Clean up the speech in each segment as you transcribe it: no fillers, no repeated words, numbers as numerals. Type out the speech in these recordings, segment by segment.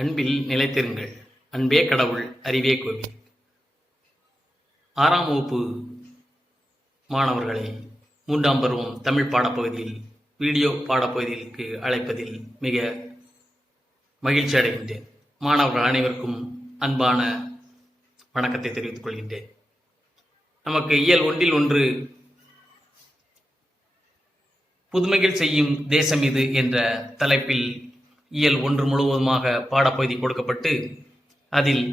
அன்பில் நிலைத்திருங்கள். அன்பே கடவுள், அறிவே கோவில். 6ஆம் வகுப்பு மாணவர்களை 3ஆம் பருவம் தமிழ் பாடப்பகுதியில் வீடியோ பாடப்பகுதிக்கு அழைப்பதில் மிக மகிழ்ச்சி அடைகின்றேன். மாணவர்கள் அனைவருக்கும் அன்பான வணக்கத்தை தெரிவித்துக் கொள்கின்றேன். நமக்கு இயல் 1 புதுமைகள் செய்யும் தேசம் இது என்ற தலைப்பில் இயல் 1 முழுவதுமாக பாடப்பகுதி கொடுக்கப்பட்டு அதில்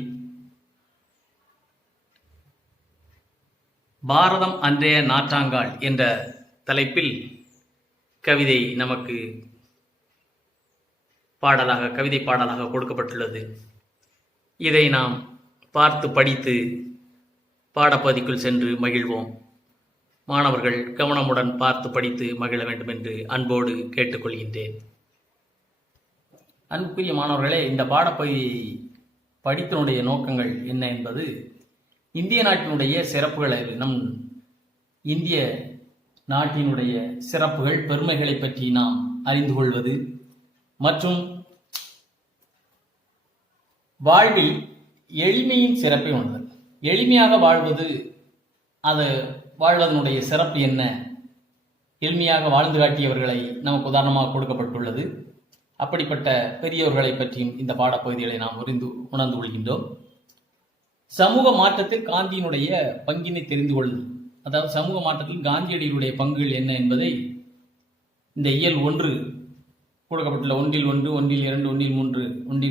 பாரதம் அன்றைய நாற்றாங்கால் என்ற தலைப்பில் கவிதை நமக்கு கவிதை பாடலாக கொடுக்கப்பட்டுள்ளது. இதை நாம் பார்த்து படித்து பாடப்பகுதிக்குள் சென்று மகிழ்வோம். மாணவர்கள் கவனமுடன் பார்த்து படித்து மகிழ வேண்டும் என்று அன்போடு கேட்டுக்கொள்கின்றேன். அன்புக்குரிய மாணவர்களே, இந்த பாடப்பகுதி படித்தனுடைய நோக்கங்கள் என்ன என்பது இந்திய நாட்டினுடைய சிறப்புகளை, நம் இந்திய நாட்டினுடைய சிறப்புகள் பெருமைகளை பற்றி நாம் அறிந்து கொள்வது மற்றும் வாழ்வில் எளிமையின் சிறப்பை உணர்தல். எளிமையாக வாழ்வது, அது வாழ்வதனுடைய சிறப்பு என்ன, எளிமையாக வாழ்ந்து காட்டியவர்களை நமக்கு உதாரணமாக கொடுக்கப்பட்டுள்ளது. அப்படிப்பட்ட பெரியவர்களை பற்றியும் இந்த பாடப்பகுதிகளை நாம் உணர்ந்து கொள்கின்றோம். சமூக மாற்றத்தில் காந்தியினுடைய பங்கினை தெரிந்து கொள்ளுதல், அதாவது சமூக மாற்றத்தில் காந்தியடிகளுடைய பங்குகள் என்ன என்பதை இந்த இயல் 1 கொடுக்கப்பட்டுள்ள 1, 1, 2, 3,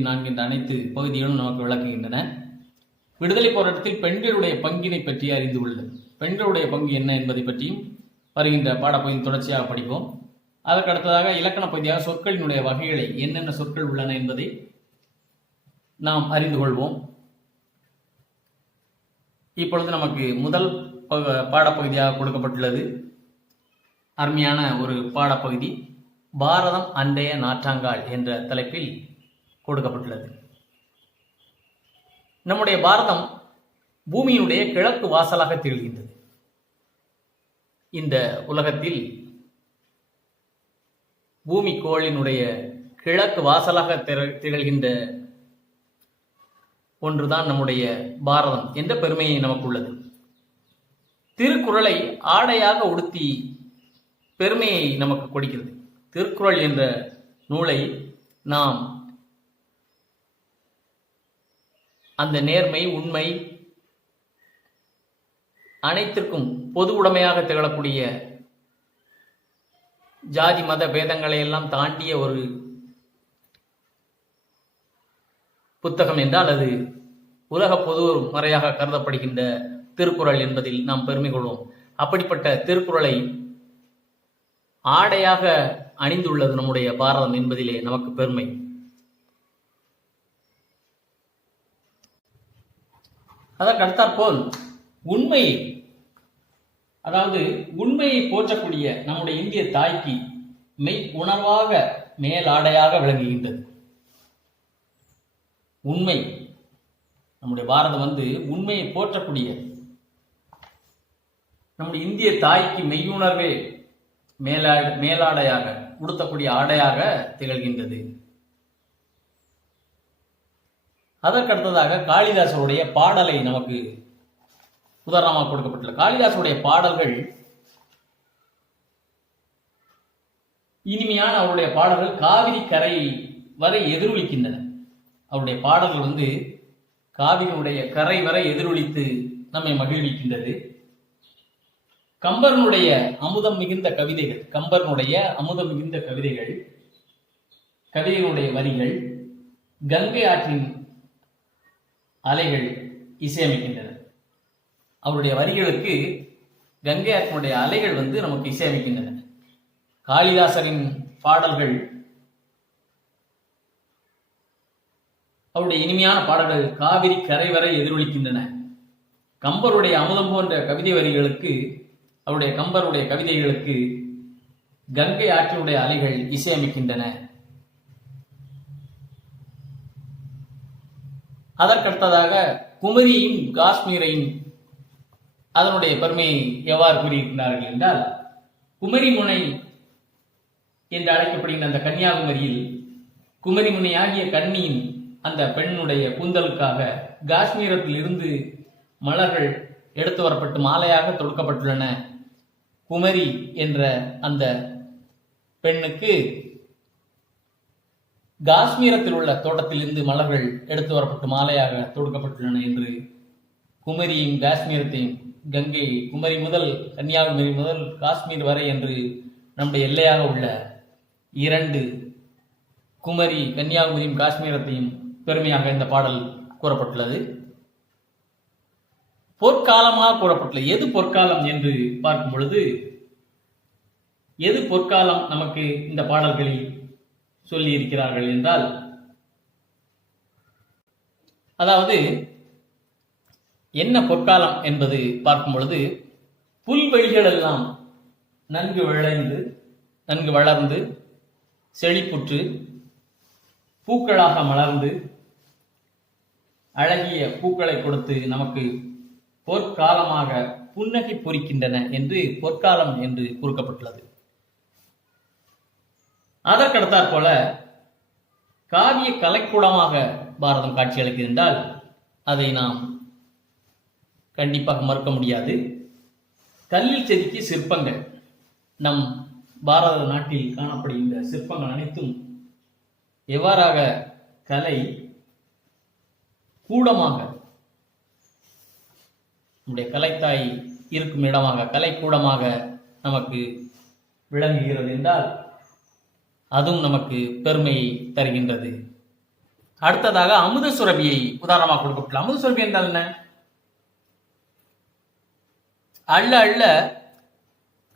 4 என்ற அனைத்து பகுதிகளும் நமக்கு விளக்குகின்றன. விடுதலை போராட்டத்தில் பெண்களுடைய பங்கினை பற்றி அறிந்து கொள்ளுதல், பெண்களுடைய பங்கு என்ன என்பதை பற்றியும் வருகின்ற பாடப்பகுதியின் தொடர்ச்சியாக படிப்போம். அதற்கு அடுத்ததாக இலக்கண பகுதியாக சொற்களினுடைய வகைகளை, என்னென்ன சொற்கள் உள்ளன என்பதை நாம் அறிந்து கொள்வோம். இப்பொழுது நமக்கு முதல் பாடப்பகுதியாக கொடுக்கப்பட்டுள்ளது அருமையான ஒரு பாடப்பகுதி, பாரதம் அன்றைய நாற்றாங்கால் என்ற தலைப்பில் கொடுக்கப்பட்டுள்ளது. நம்முடைய பாரதம் பூமியினுடைய கிழக்கு வாசலாக திகழ்கின்றது. இந்த உலகத்தில் பூமி கோளினுடைய கிழக்கு வாசலாக திகழ்கின்ற ஒன்றுதான் நம்முடைய பாரதம் என்ற பெருமையை நமக்கு உள்ளது. திருக்குறளை ஆடையாக உடுத்தி பெருமையை நமக்கு கொடுக்கிறது. திருக்குறள் என்ற நூலை நாம் அந்த நேர்மை, உண்மை அனைத்திற்கும் பொது உடைமையாக திகழக்கூடிய, ஜாதி மத பேதங்களை எல்லாம் தாண்டிய ஒரு புத்தகம் என்றால் அது உலக பொது முறையாக கருதப்படுகின்ற திருக்குறள் என்பதில் நாம் பெருமை கொள்வோம். அப்படிப்பட்ட திருக்குறளை ஆடையாக அணிந்துள்ளது நம்முடைய பாரதம் என்பதிலே நமக்கு பெருமை. அதற்கு அடுத்தாற்போல் உண்மையை, அதாவது உண்மையை போற்றக்கூடிய நம்முடைய இந்திய தாய்க்கு மெய் உணர்வாக மேலாடையாக விளங்குகின்றது. உண்மை, நம்முடைய பாரதம் உண்மையை போற்றக்கூடிய நம்முடைய இந்திய தாய்க்கு மெய்யுணர்வே மேலாடையாக, உடுத்தக்கூடிய ஆடையாக திகழ்கின்றது. அதற்கடுத்ததாக காளிதாசருடைய பாடலை நமக்கு உதாரணமாக கொடுக்கப்பட்டுள்ள காளிதாசருடைய பாடல்கள் இனிமையான அவருடைய பாடல்கள் காவிரி கரை வரை எதிரொலிக்கின்றன. அவருடைய பாடல்கள் காவிரியுடைய கரை வரை எதிரொலித்து நம்மை மகிழ்விக்கின்றது. கம்பரனுடைய அமுதம் மிகுந்த கவிதைகள், கவிதைகளுடைய வரிகள் கங்கை ஆற்றின் அலைகள் இசையமைக்கின்றன. அவருடைய வரிகளுக்கு கங்கை ஆற்றினுடைய அலைகள் நமக்கு இசையமைக்கின்றன. காளிதாசரின் பாடல்கள், அவருடைய இனிமையான பாடல்கள் காவிரி கரை வரை எதிரொலிக்கின்றன. கம்பருடைய அமுதம் போன்ற கவிதை வரிகளுக்கு, அவருடைய கம்பருடைய கவிதைகளுக்கு கங்கை ஆற்றினுடைய அலைகள் இசையமைக்கின்றன. அதற்கடுத்ததாக குமரியும் காஷ்மீரையும் அதனுடைய பெருமையை எவ்வாறு கூறியிருக்கிறார்கள் என்றால், குமரி முனை என்று அழைக்கப்படுகின்ற அந்த கன்னியாகுமரியில் குமரி முனையாகிய கன்னியின் அந்த பெண்ணுடைய கூந்தலுக்காக காஷ்மீரத்தில் இருந்து மலர்கள் எடுத்து வரப்பட்டு மாலையாக தொடுக்கப்பட்டுள்ளன. குமரி என்ற அந்த பெண்ணுக்கு காஷ்மீரத்தில் உள்ள தோட்டத்திலிருந்து மலர்கள் எடுத்து வரப்பட்டு மாலையாக தொடுக்கப்பட்டுள்ளன என்று குமரியும் காஷ்மீரத்தையும், கங்கை குமரி முதல் கன்னியாகுமரி முதல் காஷ்மீர் வரை என்று நம்முடைய எல்லையாக உள்ள இரண்டு குமரி கன்னியாகுமரியும் காஷ்மீரத்தையும் பெருமையாக இந்த பாடல் கூறப்பட்டுள்ளது. பொற்காலமாக கூறப்பட்டுள்ளது. எது பொற்காலம் என்று பார்க்கும் பொழுது, எது பொற்காலம் நமக்கு இந்த பாடல்களில் சொல்லி இருக்கிறார்கள் என்றால், அதாவது என்ன பொற்காலம் என்பது பார்க்கும் பொழுது, புல்வெளிகள் எல்லாம் நன்கு விளைந்து நன்கு வளர்ந்து செழிப்புற்று பூக்களாக மலர்ந்து அழகிய பூக்களை கொடுத்து நமக்கு பொற்காலமாக புன்னகை பொறிக்கின்றன என்று பொற்காலம் என்று கூறப்பட்டுள்ளது. அதற்கடுத்தாற் போல காவிய கலைக்கூடமாக பாரதம் காட்சியளிக்கிறது என்றால் அதை நாம் கண்டிப்பாக மறுக்க முடியாது. கல்லில் செதுக்கிய சிற்பங்கள், நம் பாரத நாட்டில் காணப்படுகின்ற சிற்பங்கள் அனைத்தும் எவ்வாறாக கலை கூடமாக, நம்முடைய கலைத்தாய் இருக்கும் இடமாக கலைக்கூடமாக நமக்கு விளங்குகிறது என்றால் அதுவும் நமக்கு பெருமையை தருகின்றது. அடுத்ததாக அமுத சுரபியை உதாரணமாக கொடுக்கப்பட்டுள்ள. அமுத சுரபி என்றால் என்ன? அள்ள அள்ள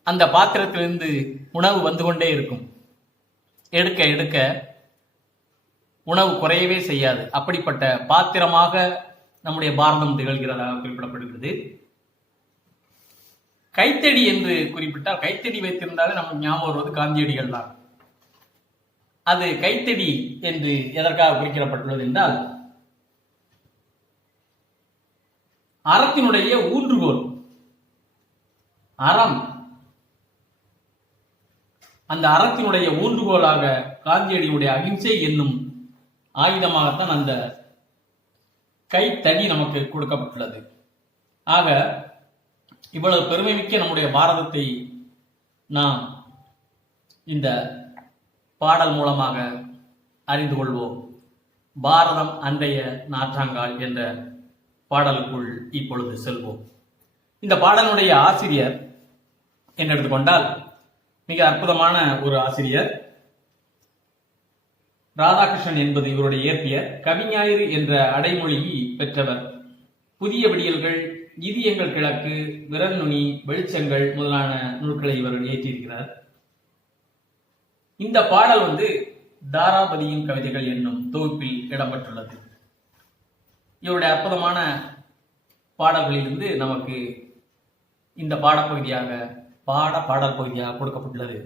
அந்த பாத்திரத்திலிருந்து உணவு வந்து கொண்டே இருக்கும். எடுக்க எடுக்க உணவு குறையவே செய்யாது. அப்படிப்பட்ட பாத்திரமாக நம்முடைய பாரதம் திகழ்கிறதாக குறிப்பிடப்படுகிறது. கைத்தடி என்று குறிப்பிட்டால், கைத்தடி வைத்திருந்தாலே நமக்கு ஞாபகம் வருவது காந்தியடிகள் தான். அது கைத்தடி என்று எதற்காக குறிப்பிடப்பட்டுள்ளது என்றால், அறத்தினுடைய ஊன்றுகோல், அறம், அந்த அறத்தினுடைய ஊன்றுகோலாக காந்தியடியுடைய அகிம்சை என்னும் ஆயுதமாகத்தான் அந்த கைத்தடி நமக்கு கொடுக்கப்பட்டுள்ளது. ஆக இவ்வளவு பெருமைமிக்க நம்முடைய பாரதத்தை நாம் இந்த பாடல் மூலமாக அறிந்து கொள்வோம். பாரதம் அன்றைய நாற்றாங்கால் என்ற பாடலுக்குள் இப்பொழுது செல்வோம். இந்த பாடலுடைய ஆசிரியர் என்று எடுத்துக்கொண்டால் மிக அற்புதமான ஒரு ஆசிரியர். ராதாகிருஷ்ணன் என்பது இவருடைய இயற்பியர். கவிஞாயிறு என்ற அடைமொழி பெற்றவர். புதிய விடியல்கள், இதயங்கள் கிழக்கு, விரல் நுனி, வெளிச்சங்கள் முதலான நூல்களை இவர் இயற்றியிருக்கிறார். இந்த பாடல் தாராபதியின் கவிதைகள் என்னும் தொகுப்பில் இடம்பெற்றுள்ளது. இவருடைய அற்புதமான பாடல்களிலிருந்து நமக்கு இந்த பாடப்பகுதியாக பாடல் பகுதியாக கொடுக்கப்பட்டுள்ளது.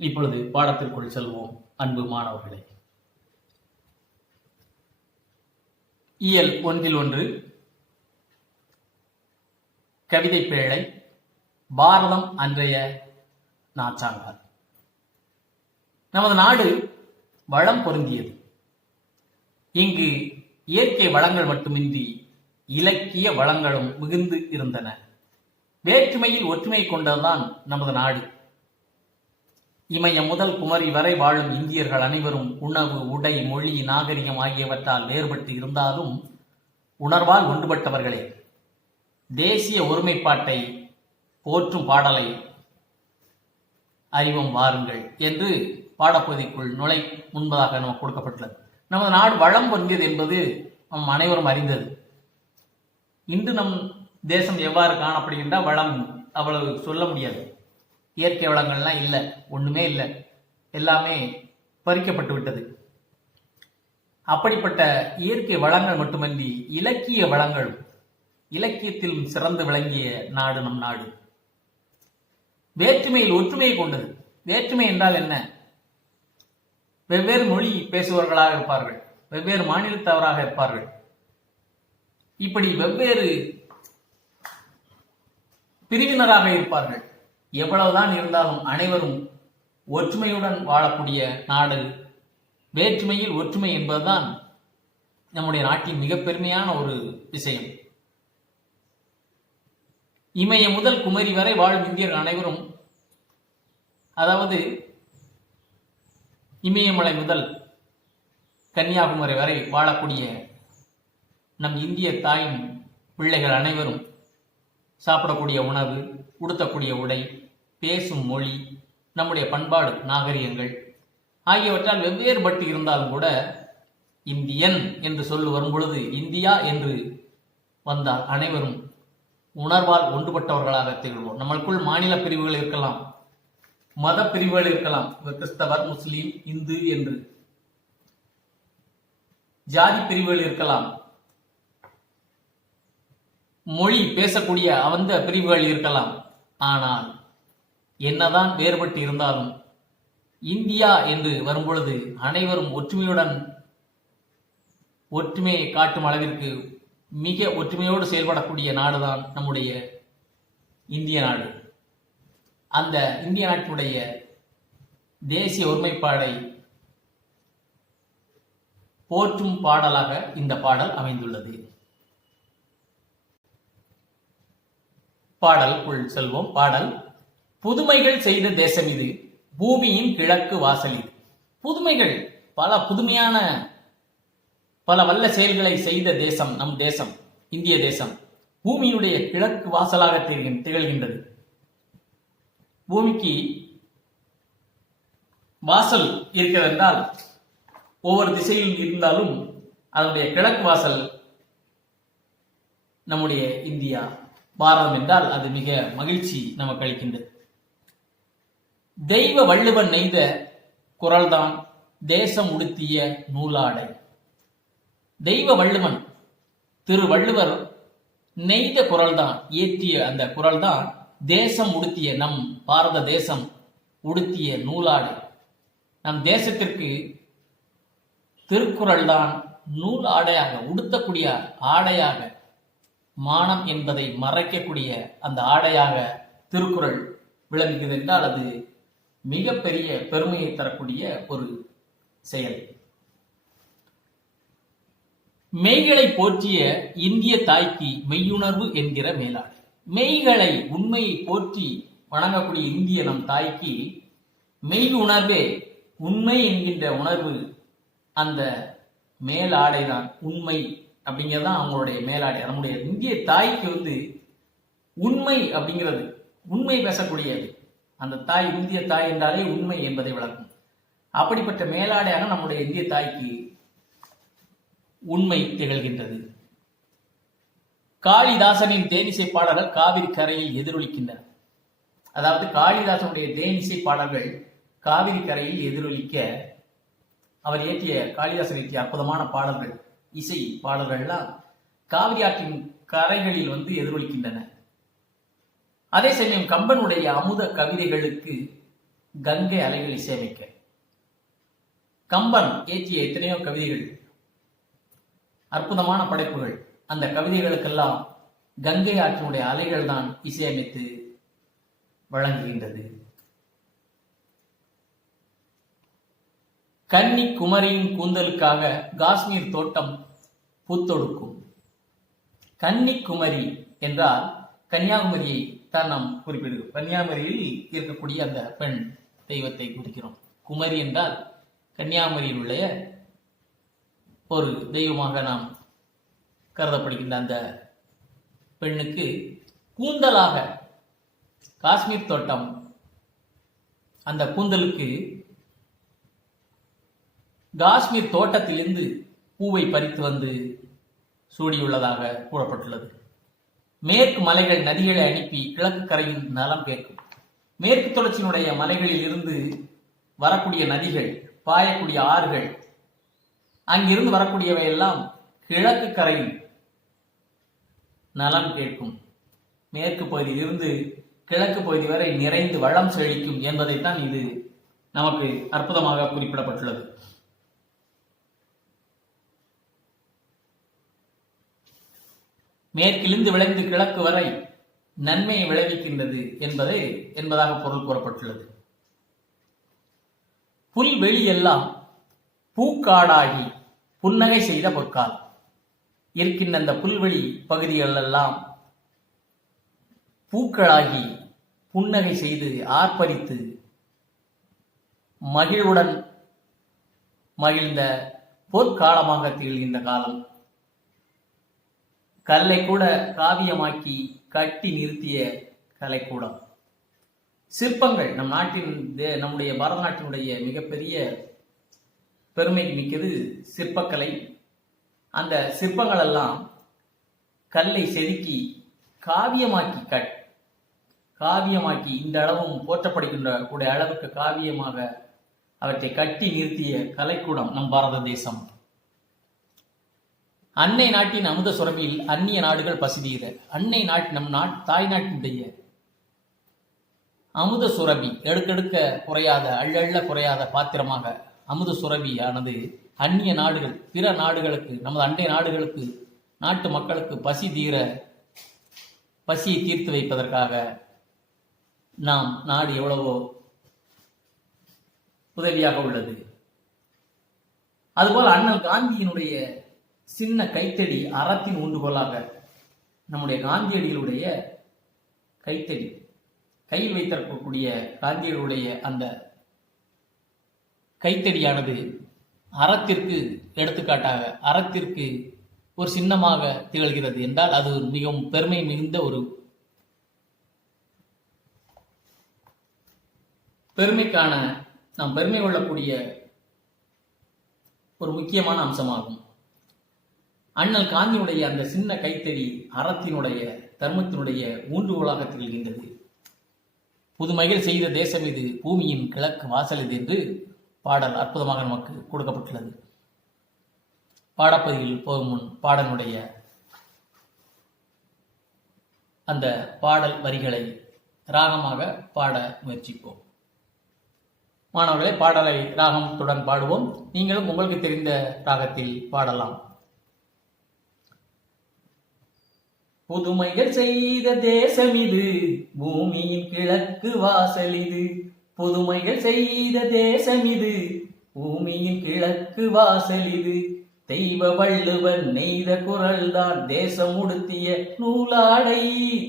இப்பொழுது பாடத்திற்குள் செல்வோம் அன்பு மாணவர்களே. இயல் 1 கவிதை பேழை, பாரதம் அன்றைய நாற்றாங்கால். நமது நாடு வளம் பொருந்தியது. இங்கு இயற்கை வளங்கள் மட்டுமின்றி இலக்கிய வளங்களும் மிகுந்து இருந்தன. வேற்றுமையில் ஒற்றுமை கொண்டதுதான் நமது நாடு. இமயம் முதல் குமரி வரை வாழும் இந்தியர்கள் அனைவரும் உணவு, உடை, மொழி, நாகரிகம் ஆகியவற்றால் வேறுபட்டு இருந்தாலும் உணர்வால் ஒன்றுபட்டவர்களே. தேசிய ஒருமைப்பாட்டை போற்றும் பாடலை அறிவோம் வாருங்கள் என்று பாடப்பகுதிக்குள் முன்பதாக நமக்கு கொடுக்கப்பட்டுள்ளது. நமது நாடு வளம் பொருந்தியது என்பது நம் அனைவரும் அறிந்தது. இன்று நம் தேசம் எவ்வாறு காணப்படுகின்ற வளம் அவ்வளவு சொல்ல முடியாது. இயற்கை வளங்கள்லாம் இல்லை, ஒண்ணுமே இல்லை, எல்லாமே பறிக்கப்பட்டு விட்டது. அப்படிப்பட்ட இயற்கை வளங்கள் மட்டுமன்றி இலக்கிய வளங்களும், இலக்கியத்தில் சிறந்து விளங்கிய நாடு நம் நாடு. வேற்றுமையில் ஒற்றுமையை கொண்டது. வேற்றுமை என்றால் என்ன? வெவ்வேறு மொழி பேசுபவர்களாக இருப்பார்கள், வெவ்வேறு மாநிலத்தவராக இருப்பார்கள். இப்படி வெவ்வேறு பிரிவினராக இருப்பார்கள். எவ்வளவுதான் இருந்தாலும் அனைவரும் ஒற்றுமையுடன் வாழக்கூடிய நாடு. வேற்றுமையில் ஒற்றுமை என்பதுதான் நம்முடைய நாட்டின் மிக பெருமையான ஒரு விஷயம். இமய முதல் குமரி வரை வாழும் இந்தியர்கள் அனைவரும், அதாவது இமயமலை முதல் கன்னியாகுமரி வரை வாழக்கூடிய நம் இந்திய தாயின் பிள்ளைகள் அனைவரும் சாப்பிடக்கூடிய உணவு, உடுத்தக்கூடிய உடை, பேசும் மொழி, நம்முடைய பண்பாடு, நாகரிகங்கள் ஆகியவற்றால் வெவ்வேறுபட்டு இருந்தாலும் கூட இந்தியன் என்று சொல்லு வரும் பொழுது, இந்தியா என்று வந்தால் அனைவரும் உணர்வால் ஒன்றுபட்டவர்களாக திகழ்வோம். நம்மளுக்குள் மாநில பிரிவுகள் இருக்கலாம், மத பிரிவுகள் இருக்கலாம், கிறிஸ்தவர், முஸ்லீம், இந்து என்று ஜாதி பிரிவுகள் இருக்கலாம், மொழி பேசக்கூடிய அந்த பிரிவுகள் இருக்கலாம். ஆனால் என்னதான் வேறுபட்டு இருந்தாலும் இந்தியா என்று வரும்பொழுது அனைவரும் ஒற்றுமையுடன், ஒற்றுமையை காட்டும் அளவிற்கு மிக ஒற்றுமையோடு செயல்படக்கூடிய நாடுதான் நம்முடைய இந்திய நாடு. அந்த இந்திய நாட்டினுடைய தேசிய ஒருமைப்பாடை போற்றும் பாடலாக இந்த பாடல் அமைந்துள்ளது. பாடலுக்குள் செல்வோம். பாடல்: புதுமைகள் செய்த தேசம் இது, பூமியின் கிழக்கு வாசல் இது. புதுமைகள், பல புதுமையான பல வல்ல செயல்களை செய்த தேசம் நம் தேசம், இந்திய தேசம். பூமியினுடைய கிழக்கு வாசலாக திகழ்கின்றது. பூமிக்கு வாசல் இருக்கிறது என்றால் ஒவ்வொரு திசையில் இருந்தாலும் அதனுடைய கிழக்கு வாசல் நம்முடைய இந்தியா, பாரதம் என்றால் அது மிக மகிழ்ச்சி நமக்கு அளிக்கின்றது. தெய்வ வள்ளுவன் நெய்த குரல்தான் தேசம் உடுத்திய நூலாடை. தெய்வ வள்ளுவன் திருவள்ளுவர் நெய்த குரல்தான், இயற்றிய அந்த குரல்தான் தேசம் உடுத்திய, நம் பாரத தேசம் உடுத்திய நூலாடை. நம் தேசத்திற்கு திருக்குறள் தான் நூல் ஆடையாக, உடுத்தக்கூடிய ஆடையாக, மானம் என்பதை மறைக்கக்கூடிய அந்த ஆடையாக திருக்குறள் விளங்குகிறது என்றால் அது மிகப்பெரிய பெருமையை தரக்கூடிய ஒரு செயல். மெய்களை போற்றிய இந்திய தாய்க்கு மெய்யுணர்வு என்கிற மேலாடை. மெய்களை, உண்மையை போற்றி வணங்கக்கூடிய இந்திய நம் தாய்க்கு மெய் உணர்வே, உண்மை என்கின்ற உணர்வு, அந்த மேலாடைதான் உண்மை அப்படிங்கிறதான் அவங்களுடைய மேலாடை. நம்முடைய இந்திய தாய்க்கு உண்மை அப்படிங்கிறது, உண்மை பேசக்கூடியது. அந்த தாய், இந்திய தாய் என்றாலே உண்மை என்பதை விளக்கும். அப்படிப்பட்ட மேலாடையாக நம்முடைய இந்திய தாய்க்கு உண்மை திகழ்கின்றது. காளிதாசனின் தேனிசை பாடல்கள் காவிரி கரையில் எதிரொலிக்கின்றன. அதாவது காளிதாசனுடைய தேனிசை பாடல்கள் காவிரி கரையில் எதிரொலிக்க, அவர் இயற்றிய, காளிதாசன் இயற்றிய அற்புதமான பாடல்கள், இசை பாடல்கள்லாம் காவிரி ஆற்றின் கரைகளில் எதிரொலிக்கின்றன. அதே சமயம் கம்பனுடைய அமுத கவிதைகளுக்கு கங்கை அலைகள் இசையமைக்க, கம்பன் இயற்றிய எத்தனையோ கவிதைகள், அற்புதமான படைப்புகள், அந்த கவிதைகளுக்கெல்லாம் கங்கை ஆற்றினுடைய அலைகள் தான் இசையமைத்து வழங்குகின்றது. கன்னி குமரியின் கூந்தலுக்காக காஷ்மீர் தோட்டம் பூத்தொடுக்கும். கன்னிக்குமரி என்றால் கன்னியாகுமரியை தான் நாம் குறிப்பிடுகிறோம். கன்னியாகுமரியில் இருக்கக்கூடிய அந்த பெண் தெய்வத்தை குறிக்கிறோம். குமரி என்றால் கன்னியாகுமரியில் உள்ள ஒரு தெய்வமாக நாம் கருதப்படுகின்ற அந்த பெண்ணுக்கு கூந்தலாக காஷ்மீர் தோட்டம், அந்த கூந்தலுக்கு காஷ்மீர் தோட்டத்திலிருந்து பூவை பறித்து சூடியுள்ளதாக கூறப்பட்டுள்ளது. மேற்கு மலைகள் நதிகளை அனுப்பி கிழக்கு கரையின் நலம் கேட்கும். மேற்கு தொடர்ச்சியினுடைய மலைகளில் இருந்து வரக்கூடிய நதிகள், பாயக்கூடிய ஆறுகள், அங்கிருந்து வரக்கூடியவை எல்லாம் கிழக்கு கரையில் நலம் கேட்கும். மேற்கு பகுதியிலிருந்து கிழக்கு பகுதி வரை நிறைந்து வளம் செழிக்கும் என்பதைத்தான் இது நமக்கு அற்புதமாக குறிப்பிடப்பட்டுள்ளது. மேற்கிலிருந்து விளைந்து கிழக்கு வரை நன்மையை விளைவிக்கின்றது என்பதாக பொருள் கூறப்பட்டுள்ளது. புல்வெளி எல்லாம் பூக்காடாகி புன்னகை செய்த பொற்காலம். இருக்கின்ற அந்த புல்வெளி பகுதிகளெல்லாம் பூக்களாகி புன்னகை செய்து ஆர்ப்பரித்து மகிழ்வுடன் மகிழ்ந்த பொற்காலமாக திகழ்கின்ற காலம். கல்லை கூட காவியமாக்கி கட்டி நிறுத்திய கலைக்கூடம். சிற்பங்கள் நம்முடைய பாரத நாட்டினுடைய மிகப்பெரிய பெருமை மிக்கது சிற்பக்கலை. அந்த சிற்பங்கள் எல்லாம் கல்லை செதுக்கி காவியமாக்கி இந்த அளவும் போற்றப்படுகின்ற கூடிய அளவுக்கு காவியமாக அவற்றை கட்டி நிறுத்திய கலைக்கூடம் நம் பாரத தேசம். அன்னை நாட்டின் அமுத சுரபியில் அந்நிய நாடுகள் பசிதீர. அன்னை தாய் நாட்டினுடைய அமுத சுரபி எடுக்கெடுக்க குறையாத அள்ளள்ள குறையாத பாத்திரமாக அமுத சுரபியானது அந்நிய நாடுகள், பிற நாடுகளுக்கு, நமது அண்டை நாடுகளுக்கு, நாட்டு மக்களுக்கு பசியை தீர்த்து வைப்பதற்காக நாம் நாடு எவ்வளவோ உதவியாக உள்ளது. அதுபோல் அண்ணல் காந்தியினுடைய சின்ன கைத்தடி அறத்தின் ஊன்றுகோலாக நம்முடைய காந்தியடிகளுடைய கைத்தடி, கையில் வைத்திருக்கக்கூடிய காந்தியடிகளுடைய அந்த கைத்தடியானது அறத்திற்கு எடுத்துக்காட்டாக, அறத்திற்கு ஒரு சின்னமாக திகழ்கிறது என்றால் அது மிகவும் பெருமை மிகுந்த ஒரு பெருமைக்கான நாம் பெருமை கொள்ளக்கூடிய ஒரு முக்கியமான அம்சமாகும். அண்ணல் காந்தியுடைய அந்த சின்ன கைத்தடி அறத்தினுடைய தர்மத்தினுடைய ஊன்றுகோலாக திகழ்கின்றது. புதுமைகள் செய்த தேசம் இது, பூமியின் கிழக்கு வாசல் இது என்று பாடல் அற்புதமாக நமக்கு கொடுக்கப்பட்டுள்ளது. பாடப்பகுதியில் போகும் முன் பாடலுடைய அந்த பாடல் வரிகளை ராகமாக பாட முயற்சிப்போம். மாணவர்களே, பாடலை ராகத்துடன் பாடுவோம். நீங்களும் உங்களுக்கு தெரிந்த ராகத்தில் பாடலாம். புதுமைகள் செய்த தேசம் இது, பூமியின் கிழக்கு வாசல் இது. புதுமைகள் செய்த தேசம் இது, பூமியின் கிழக்கு வாசல் இது. தெய்வ வள்ளுவன் நெய்த குரல்தான் தேசம் உடுத்திய நூலாடை.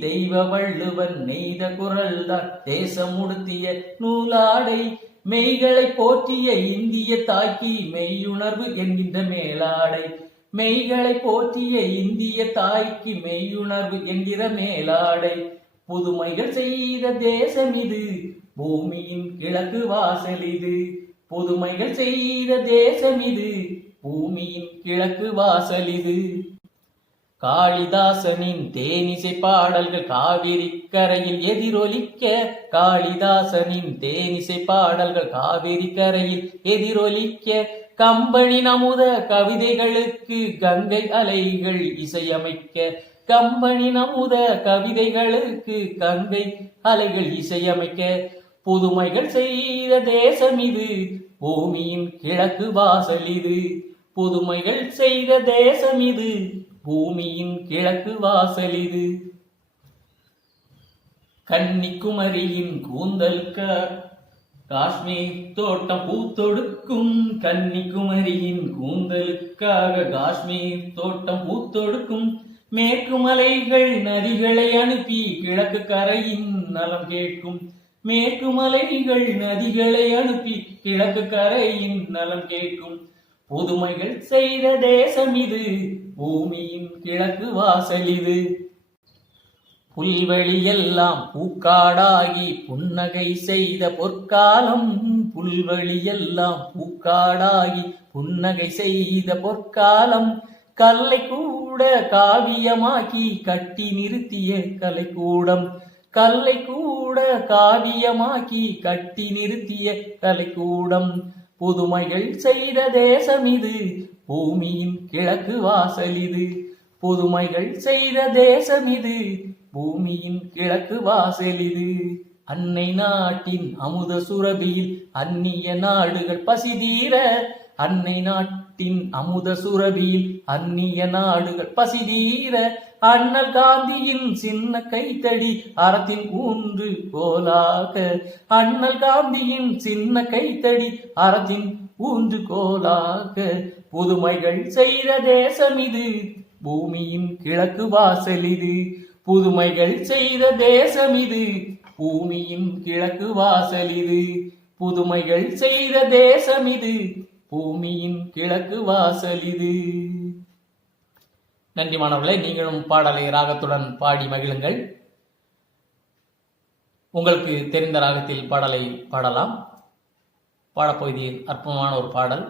தெய்வ வள்ளுவன் நெய்த குரல்தான் தேசம் உடுத்திய நூலாடை. மெய்களை போற்றிய இந்திய தாய்க்கு மெய்யுணர்வு என்கின்ற மேலாடை. மெய்களை போற்றிய இந்திய தாய்க்கு மெய்யுணர்வு என்கிற மேலாடை. புதுமைகள் செய்த தேசம் இது, பூமியின் கிழக்கு வாசல் இது. புதுமைகள் செய்த தேசம் இது, பூமியின் கிழக்கு வாசல் இது. காளிதாசனின் தேனிசை பாடல்கள் காவிரி கரையில் எதிரொலிக்க. காளிதாசனின் தேனிசை பாடல்கள் காவிரி கரையில் எதிரொலிக்க. கம்பனின் அமுத கவிதைகளுக்கு கங்கை அலைகள் இசையமைக்க. கம்பனின் அமுத கவிதைகளுக்கு கங்கை அலைகள் இசையமைக்க. புதுமைகள் செய்த தேசம் இது, பூமியின் கிழக்கு வாசல் இது. புதுமைகள் செய்த தேசம் இது, பூமியின் கிழக்கு வாசல் இது. கன்னிக்குமரியின் கூந்தலுக்கு காஷ்மீர் தோட்டம் பூத்தொடுக்கும். கன்னிக்குமரியின் கூந்தலுக்காக காஷ்மீர் தோட்டம் பூத்தொடுக்கும். மேற்கு மலைகள் நதிகளை அனுப்பி கிழக்கு கரையின் நலம் கேட்கும். மேற்கு மலைகள் நதிகளை அனுப்பி கிழக்கு கரையின் நலம் கேட்கும். புதுமைகள் செய்த தேசம் இது, பூமியின் கிழக்கு வாசல் இது. புல்வெளியெல்லாம் பூக்காடாகி புன்னகை செய்த பொற்காலம். புல்வெளியெல்லாம் பூக்காடாகி புன்னகை செய்த பொற்காலம். கல்லை கூட காவியமாக்கி கட்டி நிறுத்திய கலைக்கூடம். கல்லை கூட காவியமாக்கி கட்டி நிறுத்திய கலைக்கூடம். புதுமைகள் செய்த தேசம் இது, பூமியின் கிழக்கு வாசல் இது. புதுமைகள் செய்த தேசம் இது, பூமியின் கிழக்கு வாசல் இது. அன்னை நாட்டின் அமுத சுரபியில் அந்நிய நாடுகள் பசிதீர. அன்னை நாட்டின் அமுத சுரபியில் அந்நிய நாடுகள் பசிதீர. அண்ணல் காந்தியின் சின்ன கைத்தடி அறத்தின் ஊன்று கோலாக. அண்ணல் காந்தியின் சின்ன கைத்தடி அறத்தின் ஊன்று கோலாக. புதுமைகள் செய்த தேசம் இது, பூமியின் கிழக்கு வாசல் இது. புதுமைகள் செய்த தேசம் இது, பூமியின் கிழக்கு வாசல் இது. புதுமைகள் செய்த தேசம் இது, பூமியின் கிழக்கு வாசல் இது. நன்றி மாணவர்களே, நீங்களும் பாடலை ராகத்துடன் பாடி மகிழுங்கள். உங்களுக்கு தெரிந்த ராகத்தில் பாடலை பாடலாம். பாடப்பகுதியில் அற்புதமான ஒரு பாடல்.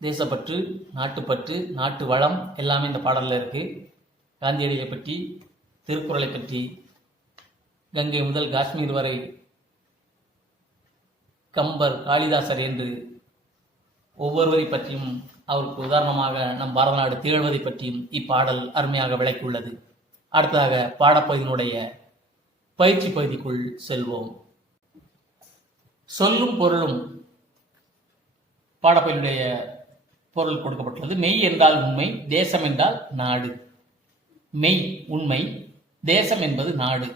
தேசப்பற்று, நாட்டுப்பற்று, நாட்டு வளம் எல்லாமே இந்த பாடலில் இருக்கு. காந்தியடிகளை பற்றி, திருக்குறளை பற்றி, கங்கை முதல் காஷ்மீர் வரை, கம்பர், காளிதாசர் என்று ஒவ்வொருவரை பற்றியும், அவருக்கு உதாரணமாக நம் பாரத நாடு திகழ்வதை பற்றியும் இப்பாடல் அருமையாக விளக்கியுள்ளது. அடுத்ததாக பாடப்பகுதியினுடைய பயிற்சி பகுதிக்குள் செல்வோம். சொல்லும் பொருளும் பாடப்பகுதியுடைய பொருள் கொடுக்கப்பட்டுள்ளது. மெய் என்றால் உண்மை, தேசம் என்றால் நாடு. மெய் உண்மை, தேசம் என்பது நாடு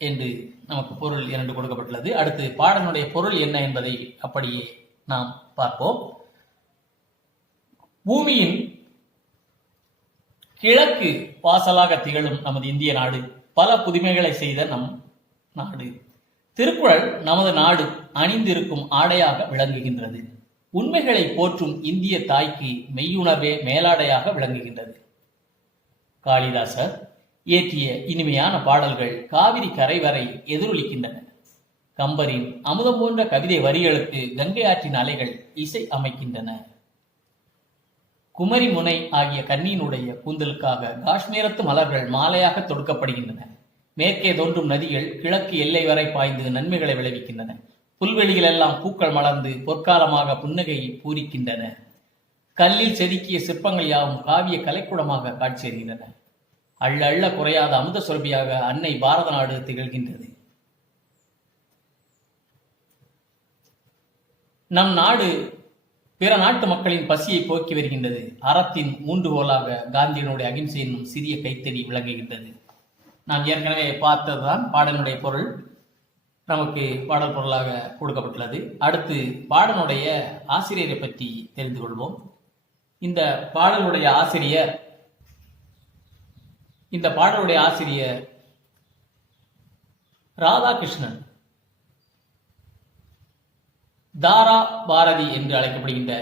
என்று நமக்கு பொருள் இரண்டு கொடுக்கப்பட்டுள்ளது. அடுத்து பாடனுடைய பொருள் என்ன என்பதை அப்படியே நாம் பார்ப்போம். பூமியின் கிழக்கு வாசலாக திகழும் நமது இந்திய நாடு பல புதுமைகளை செய்த நம் நாடு. திருக்குறள் நமது நாடு அணிந்திருக்கும் ஆடையாக விளங்குகின்றது. உண்மைகளை போற்றும் இந்திய தாய்க்கு மெய்யுணர்வே மேலாடையாக விளங்குகின்றது. காளிதாசர் இயற்றிய இனிமையான பாடல்கள் காவிரி கரை வரை எதிரொலிக்கின்றன. கம்பரின் அமுதம் போன்ற கவிதை வரிகளுக்கு கங்கை ஆற்றின் அலைகள் இசை அமைக்கின்றன. குமரி முனை ஆகிய கண்ணியினுடைய கூந்தலுக்காக காஷ்மீரத்து மலர்கள் மாலையாக தொடுக்கப்படுகின்றன. மேற்கே தோன்றும் நதிகள் கிழக்கு எல்லை வரை பாய்ந்து நன்மைகளை விளைவிக்கின்றன. புல்வெளிகள் எல்லாம் பூக்கள் மலர்ந்து பொற்காலமாக புன்னகையை பூரிக்கின்றன. கல்லில் செதுக்கிய சிற்பங்கள் யாவும் காவிய கலைக்கூடமாக காட்சியறிகின்றன. அள்ள அள்ள குறையாத அமுத சுரபியாக அன்னை பாரத நாடு திகழ்கின்றது. நம் நாடு பிற நாட்டு மக்களின் பசியை போக்கி வருகின்றது. அறத்தின் ஊன்றுகோலாக காந்தியினுடைய அகிம்சை என்னும் சிறிய கைத்தடி விளங்குகின்றது. நாம் ஏற்கனவே பார்த்ததுதான் பாடலுடைய பொருள் நமக்கு பாடல் பொருளாக கொடுக்கப்பட்டுள்ளது. அடுத்து பாடலுடைய ஆசிரியரை பற்றி தெரிந்து கொள்வோம். இந்த பாடலுடைய ஆசிரியர் ராதாகிருஷ்ணன், தாரா பாரதி என்று அழைக்கப்படுகின்ற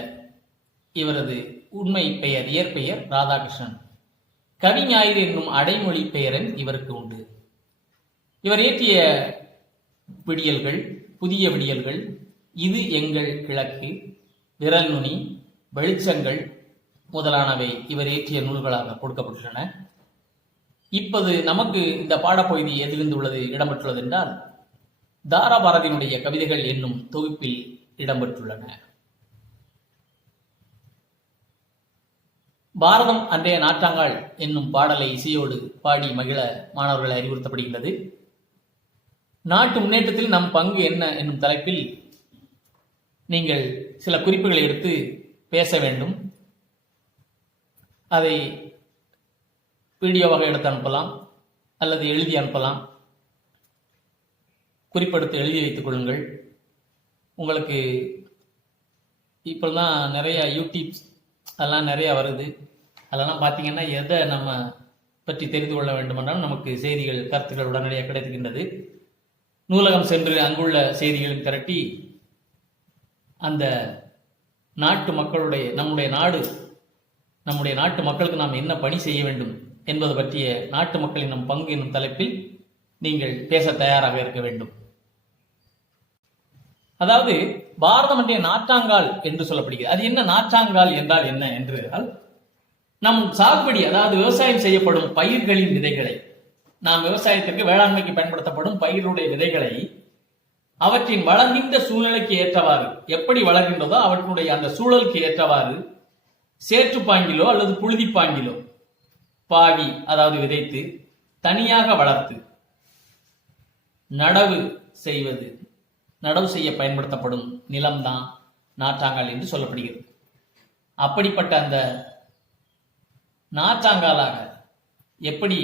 இவரது உண்மை பெயர், இயற்பெயர் ராதாகிருஷ்ணன். கவிஞாயிறு என்னும் அடைமொழி பெயரன் இவருக்கு உண்டு. இவர் இயற்றிய விடியல்கள், புதிய விடியல்கள், இது எங்கள் கிழக்கு, விரல் நுனி, வெளிச்சங்கள் முதலானவை இவர் இயற்றிய நூல்களாக கொடுக்கப்பட்டுள்ளன. இப்போது நமக்கு இந்த பாடப்பகுதி எதிலிருந்து இடம்பெற்றுள்ளது என்றால் தாரா பாரதியினுடைய கவிதைகள் என்னும் தொகுப்பில் இடம்பெற்றுள்ளன. பாரதம் அன்றைய நாற்றாங்கால் என்னும் பாடலை இசையோடு பாடி மகிழ மாணவர்களை அறிவுறுத்தப்படுகிறது. நாட்டு முன்னேற்றத்தில் நம் பங்கு என்ன என்னும் தலைப்பில் நீங்கள் சில குறிப்புகளை எடுத்து பேச வேண்டும். அதை வீடியோவாக எடுத்து அனுப்பலாம் அல்லது எழுதி அனுப்பலாம். குறிப்பெடுத்து எழுதி வைத்துக் கொள்ளுங்கள். உங்களுக்கு இப்போதான் நிறைய யூடியூப்ஸ் அதெல்லாம் நிறைய வருது. அதெல்லாம் பார்த்தீங்கன்னா எதை நம்ம பற்றி தெரிந்து கொள்ள வேண்டுமென்றாலும் நமக்கு செய்திகள், கருத்துக்கள் உடனடியாக கிடைக்கின்றது. நூலகம் சென்று அங்குள்ள செய்திகளும் திரட்டி அந்த நாட்டு மக்களுடைய நம்முடைய நாட்டு மக்களுக்கு நாம் என்ன பணி செய்ய வேண்டும் என்பது பற்றிய நாட்டு மக்களின் நம் பங்கு என்னும் தலைப்பில் நீங்கள் பேச தயாராக இருக்க வேண்டும். அதாவது பாரதம் அன்றைய நாற்றாங்கால் என்று சொல்லப்படுகிறது. அது என்ன நாற்றாங்கால் என்றால் என்ன என்றால், நம் சாகுபடி, அதாவது விவசாயம் செய்யப்படும் பயிர்களின் விதைகளை, நாம் விவசாயத்திற்கு வேளாண்மைக்கு பயன்படுத்தப்படும் பயிர்களுடைய விதைகளை அவற்றின் வளர்கின்ற சூழ்நிலைக்கு ஏற்றவாறு, எப்படி வளர்கின்றதோ அவற்றினுடைய அந்த சூழலுக்கு ஏற்றவாறு சேற்றுப்பாங்கிலோ அல்லது புழுதிப்பாங்கிலோ பாவி, அதாவது விதைத்து தனியாக வளர்த்து நடவு செய்ய பயன்படுத்தப்படும் நிலம்தான் நாற்றாங்கால் என்று சொல்லப்படுகிறது. அப்படிப்பட்ட அந்த நாற்றாங்காலாக எப்படி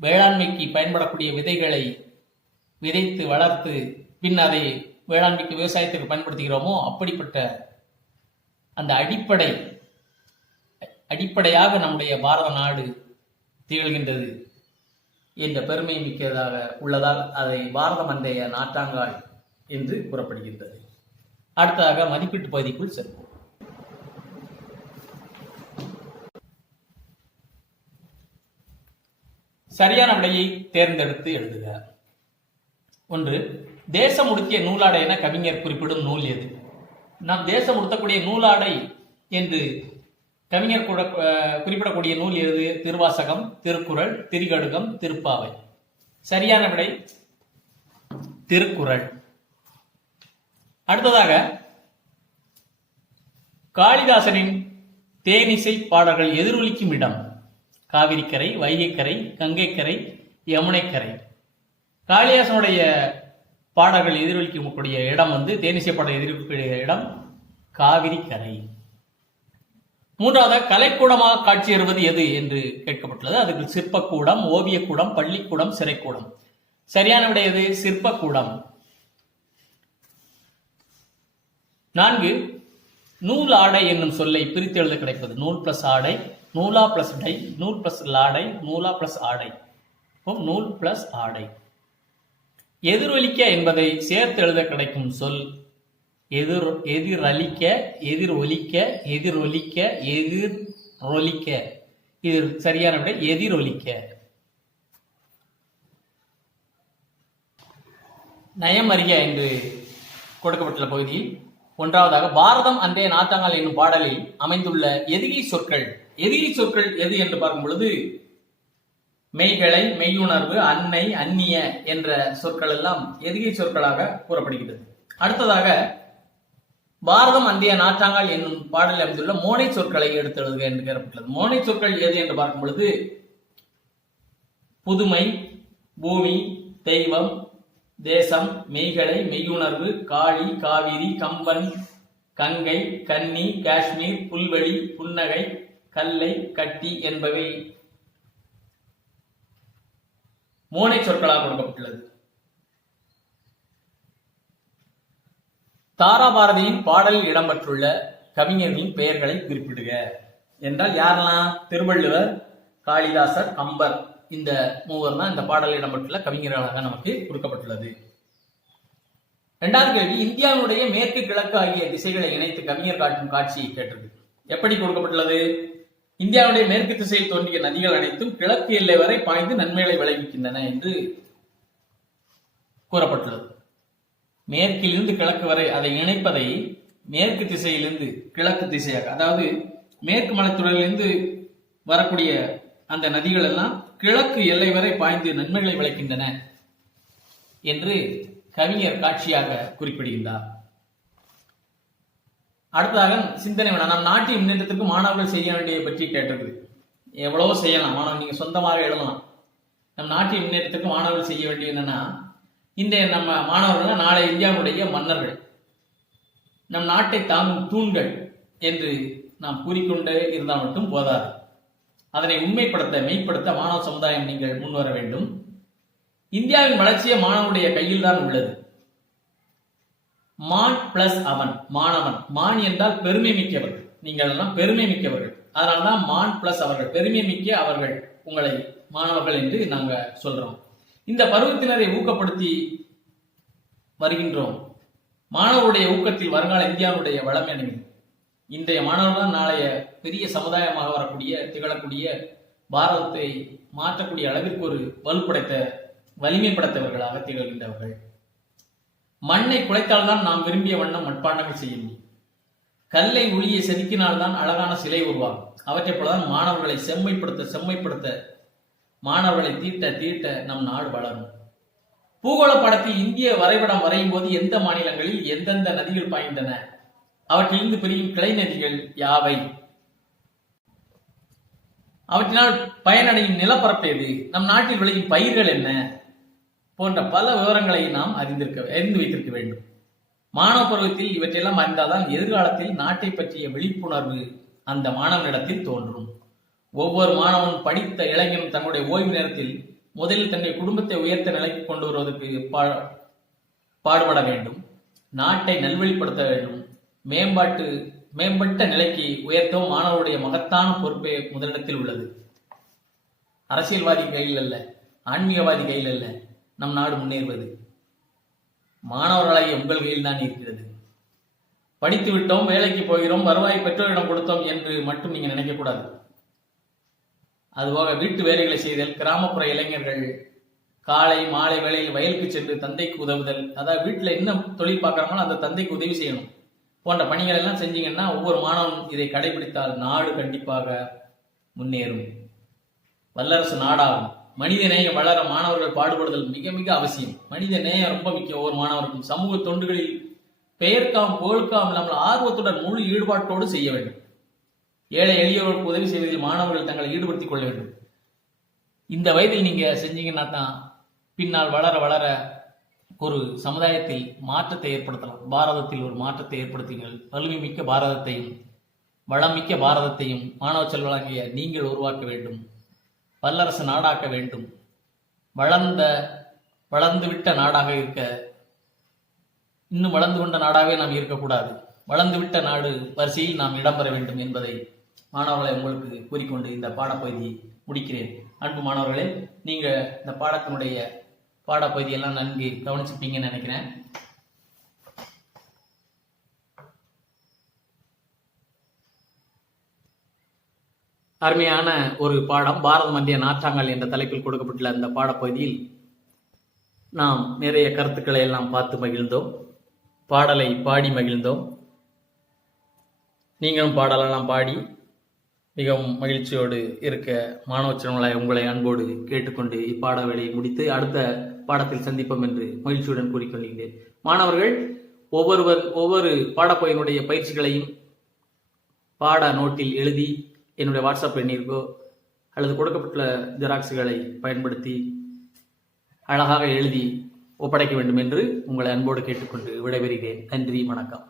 வேளாண்மைக்கு பயன்படக்கூடிய விதைகளை விதைத்து வளர்த்து பின் அதை வேளாண்மைக்கு, விவசாயத்துக்கு பயன்படுத்துகிறோமோ அப்படிப்பட்ட அந்த அடிப்படை அடிப்படையாக நம்முடைய பாரத நாடு திகழ்கின்றது என்ற பெருமை மிக்கதாக உள்ளதால் அதை பாரதம் அன்றைய நாட்டாங்கால் என்று கூறப்படுகின்றது. அடுத்ததாக மதிப்பீட்டு பகுதிக்குள் செல்வோம். சரியான விடையை தேர்ந்தெடுத்து எழுதுக. 1. தேசம் உடுத்திய நூலாடை என கவிஞர் குறிப்பிடும் நூல் எது? நாம் தேசம் உடுத்தக்கூடிய நூலாடை என்று கவிஞர் குறிப்பிடக்கூடிய நூல் எது? திருவாசகம், திருக்குறள், திரிகடுகம், திருப்பாவை. சரியான விடை திருக்குறள். அடுத்ததாக காளிதாசனின் தேனிசை பாடல்கள் எதிரொலிக்கும் இடம்? காவிரிக்கரை, வைகைக்கரை, கங்கைக்கரை, யமுனைக்கரை. காளிதாசனுடைய பாடல்கள் எதிரொலிக்கக்கூடிய இடம் தேனிசை பாடல் எதிரொலிக்கக்கூடிய இடம் காவிரிக்கரை. 3. கலைக்கூடமாக காட்சியேறுவது எது என்று கேட்கப்பட்டுள்ளது. அதுக்கு சிற்பக்கூடம், ஓவியக்கூடம், பள்ளிக்கூடம், சிறைக்கூடம். சரியான விடை எது? சிற்பக்கூடம். 4. நூல் ஆடை என்னும் சொல்லை பிரித்து எழுத கிடைப்பது? நூல் பிளஸ் ஆடை, நூலா பிளஸ் டை, நூல் பிளஸ் லாடை, நூலா பிளஸ் ஆடை. நூல் பிளஸ் ஆடை. எதிரொலிக்க என்பதை சேர்த்து எழுத கிடைக்கும் சொல் எதிரொலிக்க, எதிரொலிக்க, எதிரொலிக்க, எதிரொலிக்க. இது சரியான விடை எதிரொலிக்க. நயம் அறிய என்று கொடுக்கப்பட்டுள்ள பகுதியில் 1. பாரதம் அன்றைய நாட்டாங்கால் என்னும் பாடலில் அமைந்துள்ள எதிரி சொற்கள். எதிரி சொற்கள் எது என்று பார்க்கும் பொழுது மெய்களை, மெய்யுணர்வு, அன்னை, அந்நிய என்ற சொற்கள் எல்லாம் எதிரி சொற்களாக கூறப்படுகிறது. அடுத்ததாக பாரதம் அன்றைய நாட்டாங்கால் என்னும் பாடலில் அமைந்துள்ள மோனை சொற்களை எடுத்து எழுதுக என்று கூறப்பட்டுள்ளது. மோனை சொற்கள் எது என்று பார்க்கும் பொழுது புதுமை, பூமி, தெய்வம், தேசம், மெய்களை, மெய்யுணர்வு, காளி, காவிரி, கம்பன், கங்கை, கன்னி, காஷ்மீர், புல்வெளி, புன்னகை, கல்லை, கட்டி என்பவை மோனை சொற்களாக கொடுக்கப்பட்டுள்ளது. தாராபாரதியின் பாடலில் இடம்பெற்றுள்ள கவிஞர்களின் பெயர்களை குறிப்பிடுக என்றால் யாரெல்லாம்? திருவள்ளுவர், காளிதாசர், கம்பர். இந்த மூவர் தான் இந்த பாடலில் இடம்பெற்றுள்ள கவிஞர்களாக நமக்கு கொடுக்கப்பட்டுள்ளது. 2வது கேள்வி, இந்தியாவுடைய மேற்கு, கிழக்கு ஆகிய திசைகளை இணைத்து கவிஞர் காட்டும் காட்சியை கேட்டது. எப்படி கொடுக்கப்பட்டுள்ளது? இந்தியாவுடைய மேற்கு திசையில் தோன்றிய நதிகள் அனைத்தும் கிழக்கு எல்லை வரை பாய்ந்து நன்மைகளை விளைவிக்கின்றன என்று கூறப்பட்டுள்ளது. மேற்கிலிருந்து கிழக்கு வரை அதை இணைப்பதை மேற்கு திசையிலிருந்து கிழக்கு திசையாக, அதாவது மேற்கு மலைத்தொடரிலிருந்து வரக்கூடிய அந்த நதிகள் எல்லாம் கிழக்கு எல்லை வரை பாய்ந்து நன்மைகளை விளைக்கின்றன என்று கவிஞர் காட்சியாக குறிப்பிடுகின்றார். அடுத்ததாக சிந்தனை வேணாம். நம் நாட்டின் முன்னேற்றத்திற்கு மாணவர்கள் செய்ய வேண்டியதை பற்றி கேட்டிருக்கு. எவ்வளவோ செய்யலாம், மாணவன் நீங்க சொந்தமாக எழுதலாம். நம் நாட்டின் முன்னேற்றத்திற்கு மாணவர்கள் செய்ய வேண்டியது என்னன்னா, இந்த நம்ம மாணவர்கள் நாளை இந்தியாவுடைய மன்னர்கள், நம் நாட்டை தாங்கும் தூண்கள் என்று நாம் கூறிக்கொண்டே இருந்தால் மட்டும் போதாது. அதனை உண்மைப்படுத்த, மெய்ப்படுத்த மாணவ சமுதாயம் நீங்கள் முன்வர வேண்டும். இந்தியாவின் வளர்ச்சியை மாணவனுடைய கையில் தான் உள்ளது. மான் பிளஸ் அவன், மாணவன். மான் என்றால் பெருமை மிக்கவர்கள், நீங்கள் எல்லாம் பெருமை மிக்கவர்கள். அதனால்தான் மான் பிளஸ் அவர்கள், பெருமை மிக்க அவர்கள் உங்களை மாணவர்கள் என்று நாங்க சொல்றோம். இந்த பருவத்தினரை ஊக்கப்படுத்தி வருகின்றோம். மாணவருடைய ஊக்கத்தில் வருங்கால இந்தியாவுடைய வளமை அடைகிறது. இன்றைய மாணவர்கள் நாளைய பெரிய சமுதாயமாக வரக்கூடிய, திகழக்கூடிய, பாரதத்தை மாற்றக்கூடிய அளவிற்கு ஒரு வலுப்படைத்த, வலிமை படைத்தவர்களாக திகழ்கின்றவர்கள். மண்ணை குலைத்தால்தான் நாம் விரும்பிய வண்ணம் மட்பாண்டங்கள் செய்ய முடியும். கல்லை ஒளியை செதுக்கினால்தான் அழகான சிலை உருவாகும். அவற்றை போலதான் மாணவர்களை செம்மைப்படுத்த மாணவர்களை தீட்ட நம் நாடு வளரும். பூகோள படத்தில் இந்திய வரைபடம் வரையும் போது எந்த மாநிலங்களில் எந்தெந்த நதிகள் பாய்கின்றன, அவற்றிலிருந்து பிரியும் கிளை நதிகள் யாவை, அவற்றினால் பயனடையும் நிலப்பரப்பு எது, நம் நாட்டில் விளையும் பயிர்கள் என்ன போன்ற பல விவரங்களை நாம் அறிந்து வைத்திருக்க வேண்டும். மாணவ பருவத்தில் இவற்றையெல்லாம் அறிந்தால்தான் எதிர்காலத்தில் நாட்டை பற்றிய விழிப்புணர்வு அந்த மாணவனிடத்தில் தோன்றும். ஒவ்வொரு மாணவனும் படித்த இளைஞனும் தன்னுடைய ஓய்வு நேரத்தில் முதலில் தன்னுடைய குடும்பத்தை உயர்த்த நிலைக்கு கொண்டு வருவதற்கு பாடுபட வேண்டும். நாட்டை நல்வழிப்படுத்த வேண்டும். மேம்பாட்டு மேம்பட்ட நிலைக்கு உயர்த்தவும் மாணவருடைய மகத்தான பொறுப்பே முதலிடத்தில் உள்ளது. அரசியல்வாதி கையில் அல்ல, ஆன்மீகவாதி கையில் அல்ல நம் நாடு முன்னேறுவது. மாணவர்களாகிய உங்கள் கையில் தான் இருக்கிறது. படித்து விட்டோம், வேலைக்கு போகிறோம், வருவாய் பெற்றோரிடம் கொடுத்தோம் என்று மட்டும் நீங்க நினைக்கக்கூடாது. அதுபோக வீட்டு வேலைகளை செய்தல், கிராமப்புற இளைஞர்கள் காலை மாலை வேளையில் வயலுக்கு சென்று தந்தைக்கு உதவுதல், அதாவது வீட்டில் என்ன தொழில் பார்க்கறாங்களோ அந்த தந்தைக்கு உதவி செய்யணும் போன்ற பணிகள் எல்லாம் செஞ்சீங்கன்னா ஒவ்வொரு மாணவனும் இதை கடைபிடித்தால் நாடு கண்டிப்பாக முன்னேறும், வல்லரசு நாடாகும். மனித நேயம் வளர மாணவர்கள் பாடுபடுதல் மிக மிக அவசியம். மனித நேயம் ரொம்ப முக்கியம். ஒவ்வொரு மாணவருக்கும் சமூக தொண்டுகளில் பெயர்க்காம் புகழுக்காம் இல்லாமல் ஆர்வத்துடன் முழு ஈடுபாட்டோடு செய்ய வேண்டும். ஏழை எளியவர்களுக்கு உதவி செய்வதில் மாணவர்கள் தங்களை ஈடுபடுத்திக் கொள்ள வேண்டும். இந்த வயதில் நீங்க செஞ்சீங்கன்னா தான் பின்னால் வளர வளர ஒரு சமுதாயத்தில் மாற்றத்தை ஏற்படுத்தலாம். பாரதத்தில் ஒரு மாற்றத்தை ஏற்படுத்துங்கள். வலிமை மிக்க பாரதத்தையும் வளமிக்க பாரதத்தையும் மாணவ செல்வங்களாகிய நீங்கள் உருவாக்க வேண்டும். வல்லரசு நாடாக்க வேண்டும். வளர்ந்துவிட்ட நாடாக இருக்க, இன்னும் வளர்ந்து கொண்ட நாடாகவே நாம் இருக்கக்கூடாது. வளர்ந்துவிட்ட நாடு வரிசையில் நாம் இடம்பெற வேண்டும் என்பதை மாணவர்களை உங்களுக்கு கூறிக்கொண்டு இந்த பாடப்பகுதியை முடிக்கிறேன். அன்பு மாணவர்களே, நீங்க இந்த பாடத்தினுடைய பாடப்பகுதியெல்லாம் நன்கு கவனிச்சுப்பீங்கன்னு நினைக்கிறேன். அருமையான ஒரு பாடம், பாரத மத்திய நாற்றாங்கால் என்ற தலைப்பில் கொடுக்கப்பட்டுள்ள அந்த பாடப்பகுதியில் நாம் நிறைய கருத்துக்களை எல்லாம் பார்த்து மகிழ்ந்தோம், பாடலை பாடி மகிழ்ந்தோம். நீங்களும் பாடலெல்லாம் பாடி மிகவும் மகிழ்ச்சியோடு இருக்க மாணவ செல்வங்களாய் உங்களை அன்போடு கேட்டுக்கொண்டு இப்பாட வேலையை முடித்து அடுத்த பாடத்தில் சந்திப்போம் என்று மகிழ்ச்சியுடன் கூறிக்கொள்கிறேன். மாணவர்கள் ஒவ்வொரு பாடப்பகுதியினுடைய பயிற்சிகளையும் பாட நோட்டில் எழுதி என்னுடைய வாட்ஸ்அப் எண்ணிற்கோ அல்லது கொடுக்கப்பட்டுள்ள ஜெராக்ஸுகளை பயன்படுத்தி அழகாக எழுதி ஒப்படைக்க வேண்டும் என்று உங்களை அன்போடு கேட்டுக்கொண்டு விடைபெறுகிறேன். நன்றி, வணக்கம்.